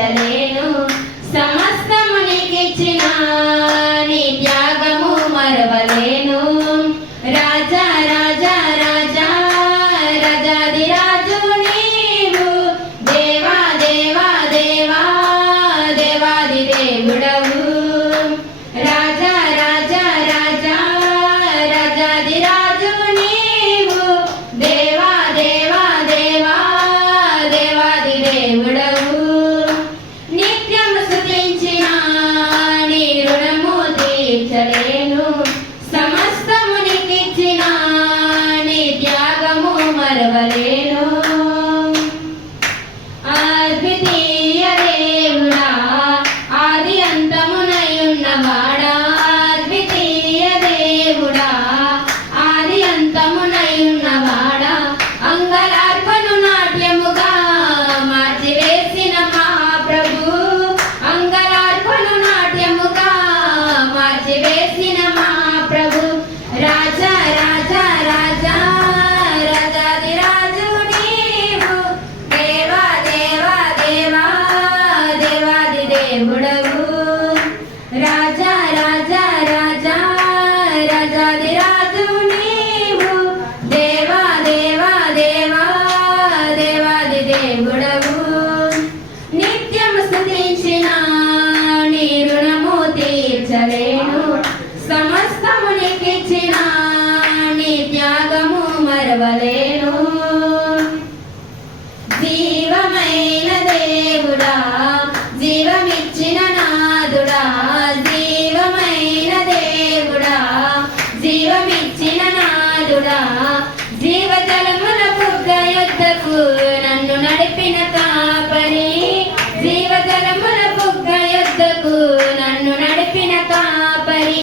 వర్ణించలేను సమస్తము నీకిచ్చిన నీ త్యాగము మరవలేను. రాజా రాజా రాజా రజాది రాజు నీవు. దేవా దేవా దేవా దేవాది దేవుడా Amen. దేవుడవు రాజా రాజా రాజా రాజాది రాజు నీవు. దేవా దేవా దేవా దేవాది దేవుడవు. నిత్యం స్థుతించిన నీ రుణము తీర్చలేను. సమస్తమునికిచ్చిన నీ త్యాగము మరవలేను